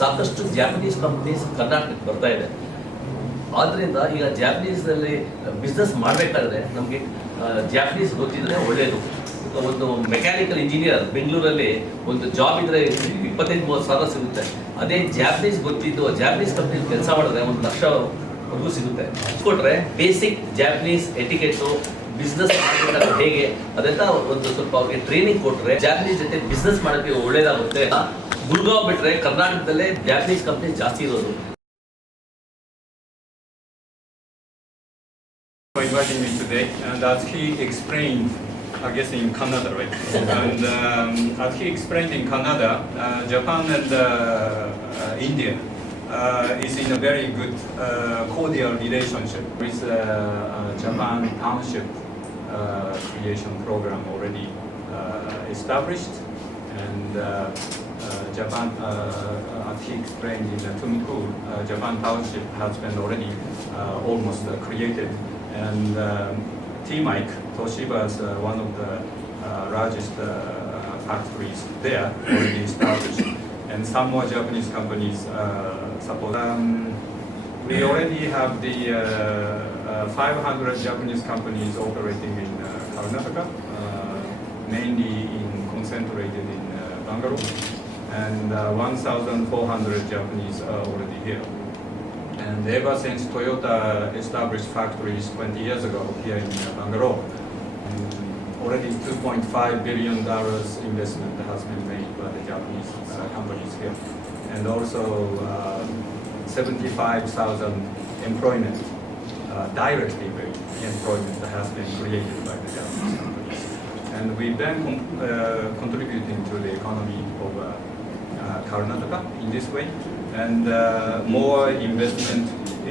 ಸಾಕಷ್ಟು Japanese companies ಕರ್ನಾಟಕಕ್ಕೆ ಬರ್ತಾ ಇದೆ. ಆದ್ದರಿಂದ ಈಗ ಜಾಪನೀಸಲ್ಲಿ ಬಿಸ್ನೆಸ್ ಮಾಡಬೇಕಾದ್ರೆ ನಮಗೆ ಜಾಪನೀಸ್ ಗೊತ್ತಿದ್ರೆ ಒಳ್ಳೆಯದು. ಒಂದು ಮೆಕ್ಯಾನಿಕಲ್ ಇಂಜಿನಿಯರ್ ಬೆಂಗಳೂರಲ್ಲಿ ಒಂದು ಜಾಬ್ ಇದ್ರೆ 25-30 ಸಾವಿರ ಸಿಗುತ್ತೆ. ಅದೇ ಜಾಪನೀಸ್ ಗೊತ್ತಿದ್ದು ಜಾಪನೀಸ್ ಕಂಪ್ನಿ ಕೆಲಸ ಮಾಡಿದ್ರೆ 1 ಲಕ್ಷವರೆಗೂ ಸಿಗುತ್ತೆ. ಕೊಟ್ಟರೆ ಬೇಸಿಕ್ ಜಾಪನೀಸ್ ಎಟಿಕೆಟು ಬಿಸ್ನೆಸ್ ಮಾಡಬೇಕಾದ್ರೆ ಹೇಗೆ ಅದೆಲ್ಲ ಒಂದು ಸ್ವಲ್ಪ ಅವ್ರಿಗೆ ಟ್ರೈನಿಂಗ್ ಕೊಟ್ಟರೆ ಜಾಪನೀಸ್ ಜೊತೆ ಬಿಸ್ನೆಸ್ ಮಾಡೋಕ್ಕೆ ಒಳ್ಳೇದಾಗುತ್ತೆ. ಗುಲ್ಗಾಂವ್ ಬಿಟ್ಟರೆ ಕರ್ನಾಟಕದಲ್ಲೇ ಜಾಪನೀಸ್ ಕಂಪ್ನಿ ಜಾಸ್ತಿ ಇರೋದು. For inviting me today, and as he explained, I guess in Canada, right? And as he explained in Canada, Japan and India is in a very good cordial relationship with Japan Township creation program already established, and Japan, as he explained in Tumiku, Japan Township has been already almost created. And T-Mike, Toshiba is one of the largest factories there, already established. And some more Japanese companies support. We already have the 500 Japanese companies operating in Karnataka, mainly concentrated in Bangalore. And 1,400 Japanese are already here. And ever since Toyota established factories 20 years ago here in Bangalore, already $2.5 billion investment has been made by the Japanese companies here. And also 75,000 employment, direct employment has been created by the Japanese companies. And we've been contributing to the economy of Karnataka in this way. And more investment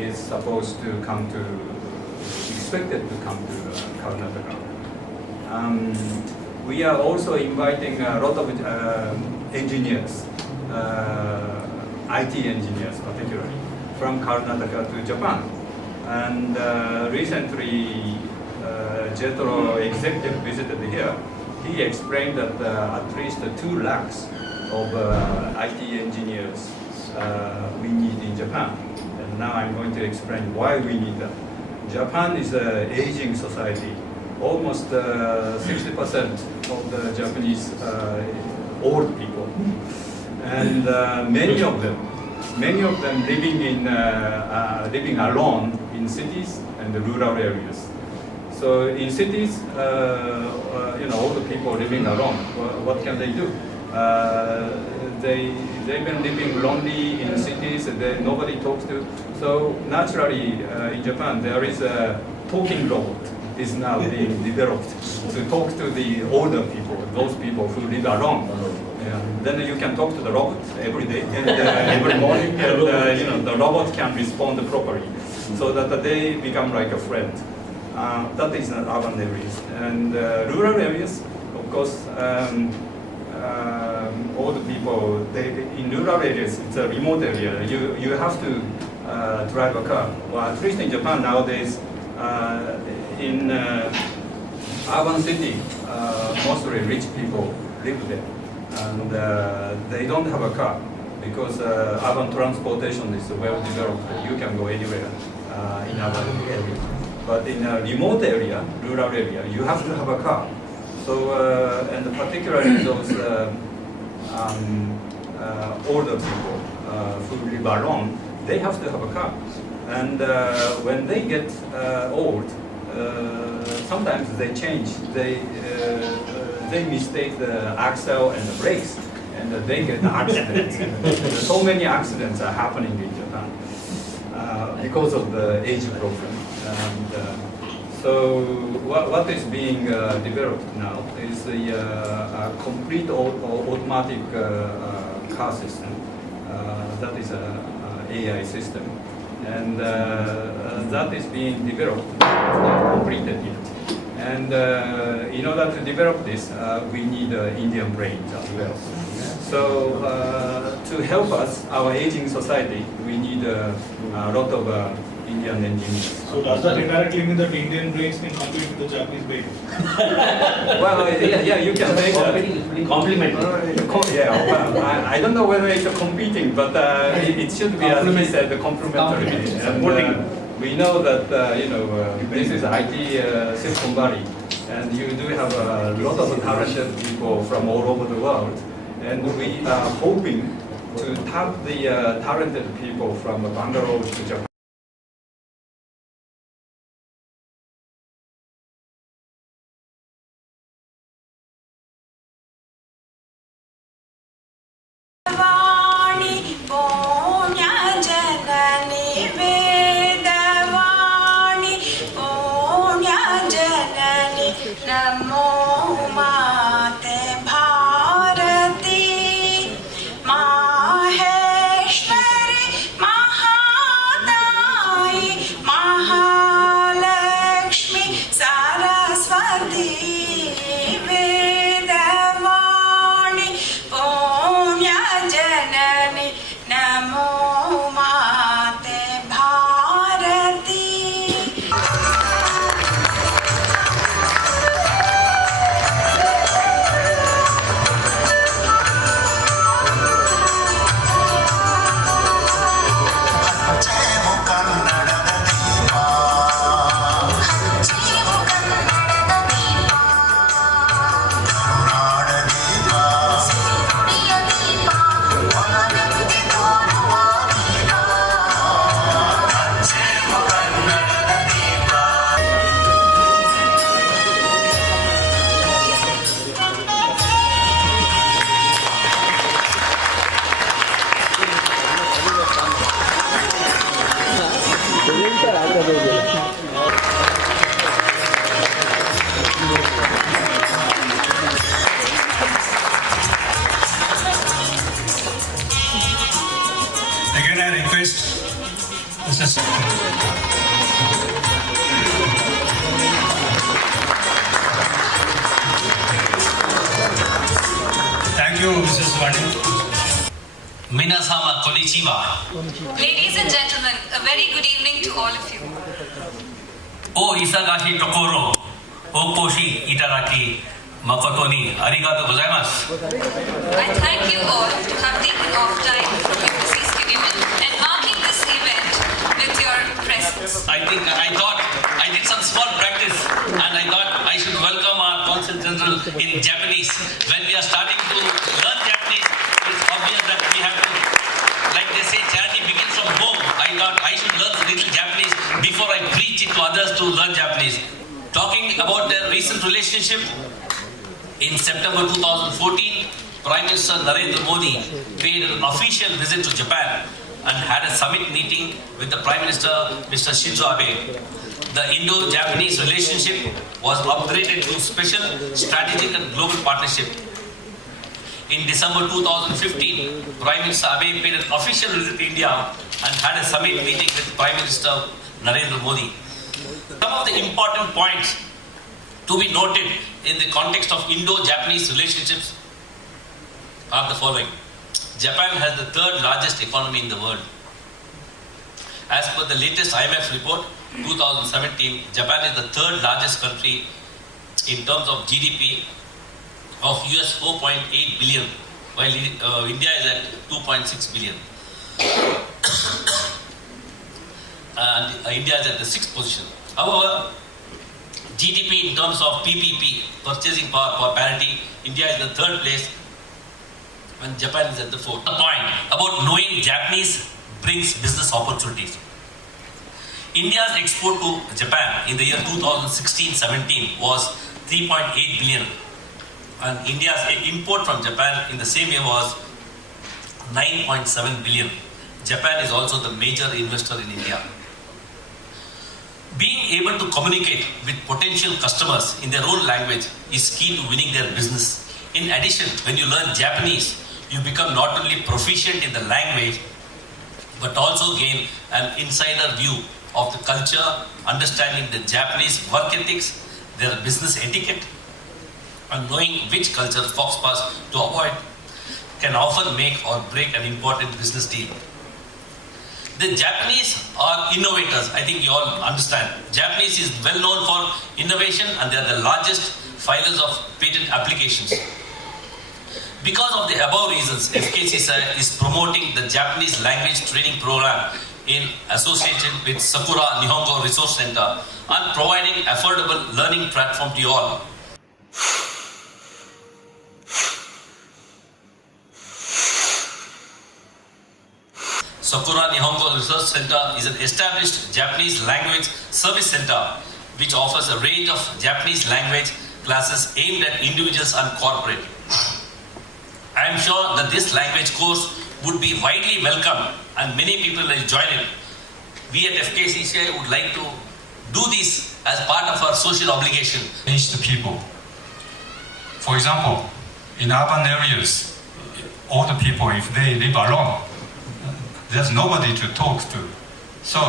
is supposed to come to, expected to come to Karnataka. We are also inviting a lot of engineers, IT engineers particularly, from Karnataka to Japan. And recently, JETRO executive visited here. He explained that at least 2 lakhs of IT engineers we need in Japan. And now I'm going to explain why we need that. Japan is an aging society. Almost 60% of the Japanese old people, and many of them living alone in cities and the rural areas. So in cities, all the people living alone, what can they do? They've been living lonely in cities, nobody talks to. So naturally, in Japan, there is a talking robot is now being developed to talk to the older people, those people who live alone. Then you can talk to the robot every day and every morning, and the robot can respond properly, so that they become like a friend. That is in urban areas. And rural areas, of course. All the people, in rural areas, it's a remote area. You have to drive a car. Well, at least in Japan nowadays, in urban city, mostly rich people live there, and they don't have a car because urban transportation is well developed. You can go anywhere in urban area. But in a remote area, rural area, you have to have a car. So, and particularly those older people who live alone, they have to have a car. And when they get old, sometimes they change. They mistake the axle and the brakes, and they get accidents. So many accidents are happening in Japan because of the age problem. And, so what is being developed now is a complete automatic car system. That is an AI system. And that is being developed, it's not completed yet. And in order to develop this, we need Indian brains as well. So to help us, our aging society, we need a lot of Indian engineers. So does that indirectly mean that Indian brains can compete with the Japanese brain? Well, yeah, you can say that. Complementary. Yeah, well, I don't know whether it's competing, but it should be, as he said, complementary. And we know that this is IT Silicon Valley, and you do have a lot of talented people from all over the world, and we are hoping to tap the talented people from Bangalore to Japan. Namo Mate Bharati Maheshwari Mahadai Mahalakshmi Saraswati Vedavani Punya Janani Namo Mate Bharati. Again, I request Mr. Thank you, Mrs. Wani. Minasama konnichiwa. Ladies and gentlemen, a very good evening to all of you. O isagashi tokoro, o koshi itaraki makoto ni arigatou gozaimasu. I thank you all to have taken off time from your busy schedule and marking this event with your presence. I thought I did some small practice and I thought I should welcome our Consul General in Japanese. When we are starting to learn Japanese, it's obvious that we have to, like they say, charity begins from home. I thought I should learn a little Japanese before I preach it to others to learn Japanese. Talking about their recent relationship, in September 2014, Prime Minister Narendra Modi paid an official visit to Japan and had a summit meeting with the Prime Minister, Mr. Shinzo Abe. The Indo-Japanese relationship was upgraded to special strategic and global partnership. In December 2015, Prime Minister Abe paid an official visit to India and had a summit meeting with Prime Minister Narendra Modi. Some of the important points to be noted in the context of Indo-Japanese relationships are the following. Japan has the third largest economy in the world. As per the latest IMF report, 2017, Japan is the third largest country in terms of GDP of US 4.8 billion, while India is at 2.6 billion. And India is at the 6th position. However, GDP in terms of PPP, purchasing power parity, India is the 3rd place and Japan is at the 4th. The point about knowing Japanese brings business opportunities. India's export to Japan in the year 2016-17 was 3.8 billion and India's import from Japan in the same year was 9.7 billion. Japan is also the major investor in India. Being able to communicate with potential customers in their own language is key to winning their business. In addition, when you learn Japanese, you become not only proficient in the language, but also gain an insider view of the culture, understanding the Japanese work ethics, their business etiquette, and knowing which culture fox pass to avoid. can often make or break an important business deal. The Japanese are innovators. I think you all understand. Japanese is well known for innovation and they are the largest filers of patent applications. Because of the above reasons, FKCCI is promoting the Japanese language training program in association with Sakura Nihongo Resource Center and providing affordable learning platform to you all. Sakura Nihongo Research Center is an established Japanese language service center which offers a range of Japanese language classes aimed at individuals and corporate. I am sure that this language course would be widely welcomed and many people will join it. We at FKCCI would like to do this as part of our social obligation. Engaged people. For example, in urban areas, older people, if they live alone, there's nobody to talk to. So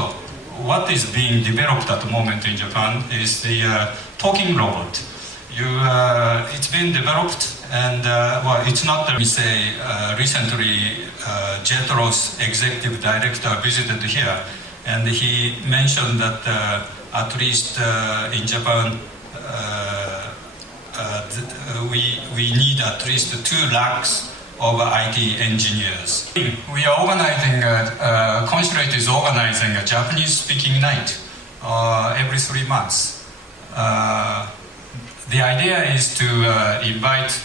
what is being developed at the moment in Japan is the talking robot. It's been developed and well, it's not, we say, recently JETRO's executive director visited here and he mentioned that at least in Japan we need at least 2 lakhs of IT engineers. We are organizing, consulate is organizing a Japanese speaking night every 3 months. The idea is to invite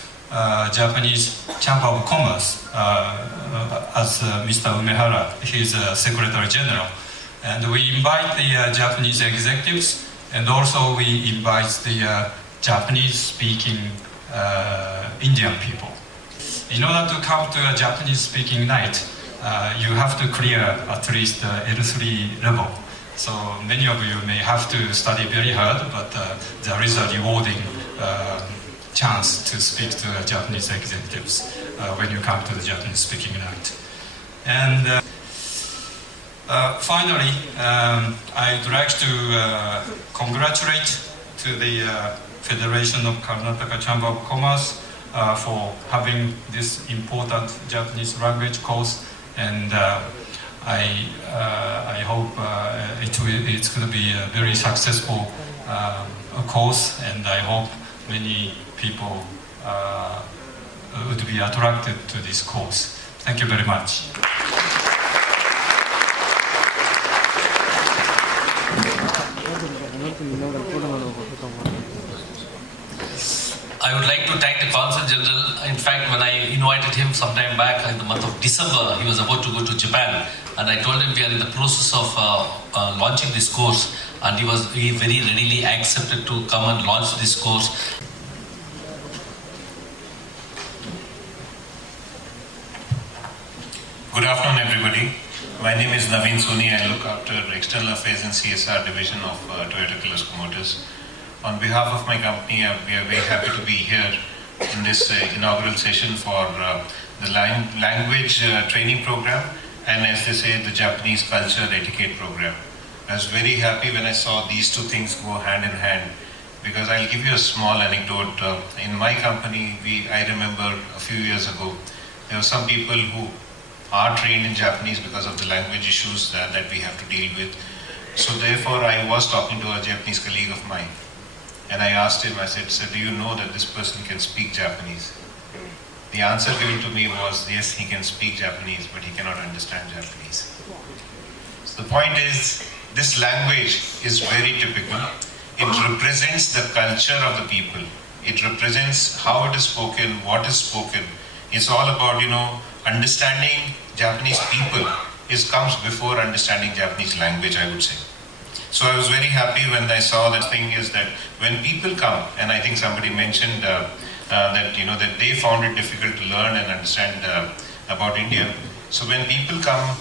Japanese Chamber of Commerce as Mr. Umehara, he's Secretary General. And we invite the Japanese executives and also we invite the Japanese speaking Indian people. In order to come to a Japanese speaking night, you have to clear at least L3 level. So many of you may have to study very hard, but there is a rewarding chance to speak to Japanese executives when you come to the Japanese speaking night. And finally, I'd like to congratulate to the Federation of Karnataka Chamber of Commerce for having this important Japanese language course, and I hope it's going to be a very successful course, and I hope many people would be attracted to this course. Thank you very much. I would like to thank the Consul General. In fact, when I invited him sometime back in the month of December, he was about to go to Japan, and I told him we are in the process of launching this course, and he very readily accepted to come and launch this course. Good afternoon, everybody. My name is Naveen Soni. I look after External Affairs and CSR division of Toyota Kirloskar Motors. On behalf of my company, we are very happy to be here in this inaugural session for the language training program and, as they say, the Japanese culture etiquette program. I was very happy when I saw these two things go hand in hand, because I'll give you a small anecdote. In my company, I remember a few years ago, there were some people who are trained in Japanese because of the language issues that we have to deal with. So therefore, I was talking to a Japanese colleague of mine. And I asked him, I said, "Sir, do you know that this person can speak Japanese?" The answer given to me was, yes, he can speak Japanese, but he cannot understand Japanese. So the point is, this language is very typical. It represents the culture of the people. It represents how it is spoken, what is spoken. It's all about, understanding Japanese people. It comes before understanding Japanese language, I would say. So I was very happy when I saw that thing is that when people come, and I think somebody mentioned that they found it difficult to learn and understand about India. So when people come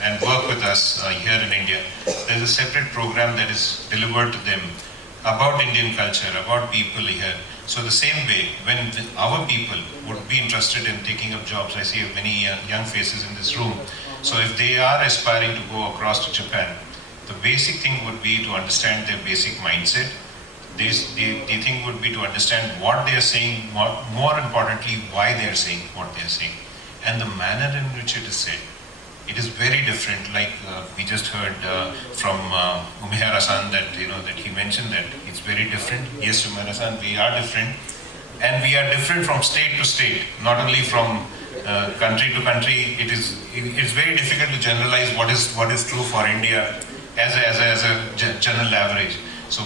and work with us here in India, there's a separate program that is delivered to them about Indian culture, about people here. So the same way, when our people would be interested in taking up jobs, I see many young faces in this room. So if they are aspiring to go across to Japan, the basic thing would be to understand their basic mindset. The thing would be to understand what they are saying, more importantly, why they are saying what they are saying. and the manner in which it is said, it is very different. Like we just heard from Umehara-san that that he mentioned that it's very different. Yes, Umehara-san, we are different, and we are different from state to state, not only from country to country. It's very difficult to generalize what is true for India as a general average. So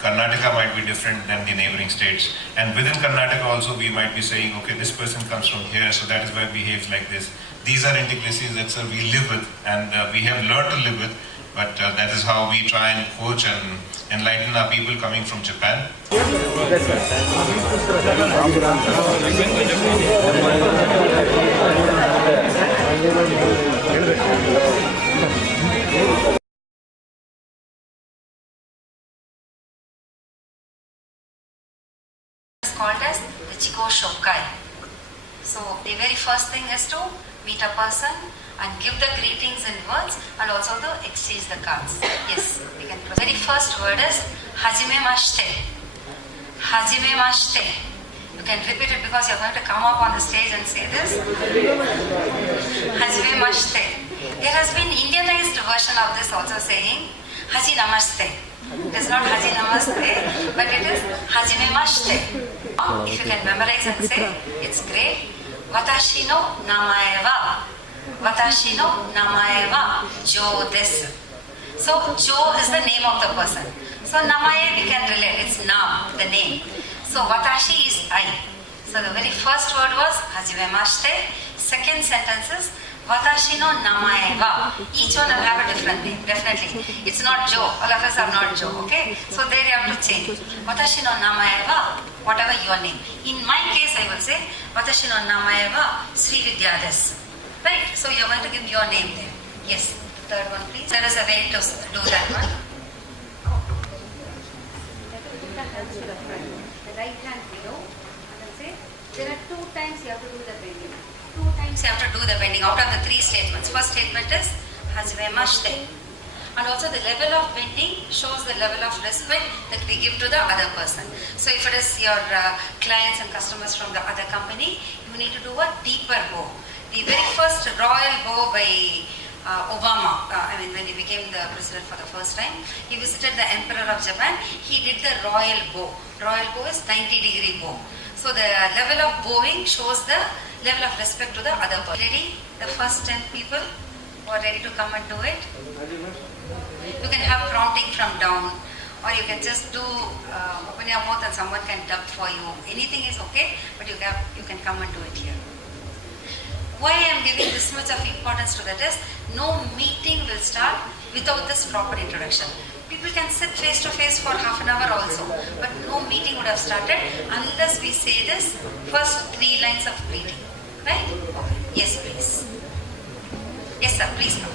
Karnataka might be different than the neighboring states, and within Karnataka also we might be saying, okay, this person comes from here, so that is why it behaves like this. These are intricacies that we live with, and we have learned to live with, but that is how we try and coach and enlighten our people coming from Japan. It's called as the Chigo Shokai. So the very first thing is to meet a person and give the greetings in words and also to exchange the cards. Yes, we can proceed. Very first word is Hajimemashite. Hajimemashite. You can repeat it because you're going to come up on the stage and say this. Hajimemashite. There has been Indianized version of this also saying Haji Namaste. It is not Haji Namaste, but it is Hajimemashite. If you can memorize and say, it's great. Watashi no namae wa. Watashi no namae wa Jo desu. So Jo is the name of the person. So namae we can relate. It's nam, the name. So watashi is I. So the very first word was Hajimemashite. Second sentence is Watashi no namae wa. Each one will have a different name, definitely. It's not Joe. All of us are not Joe, okay? So there you have to change. Watashi no namae wa, whatever your name. In my case, I will say, Watashi no namae wa Sri Vidya desu. Right? So you're going to give your name there. Yes. The third one, please. There is a way to do that one. The hands to the front. The right hand below. And then say, there are 2 times you have to do the bending. 2 times you have to do the bending out of the 3 statements. First statement is Hajimemashite. And also the level of bending shows the level of respect that we give to the other person. So if it is your clients and customers from the other company, you need to do a deeper bow. The very first royal bow by Obama, when he became the president for the first time, he visited the Emperor of Japan. He did the royal bow. Royal bow is 90-degree bow. So the level of bowing shows the level of respect to the other person. Ready? The first 10 people who are ready to come and do it. You can have prompting from down, or you can just do open your mouth and someone can dub for you. Anything is okay, but you can come and do it here. Why I am giving this much of importance to that is, no meeting will start without this proper introduction. People can sit face to face for half an hour also, but no meeting would have started unless we say this first 3 lines of greeting. Right? Okay. Yes, please. Yes, sir. Please come.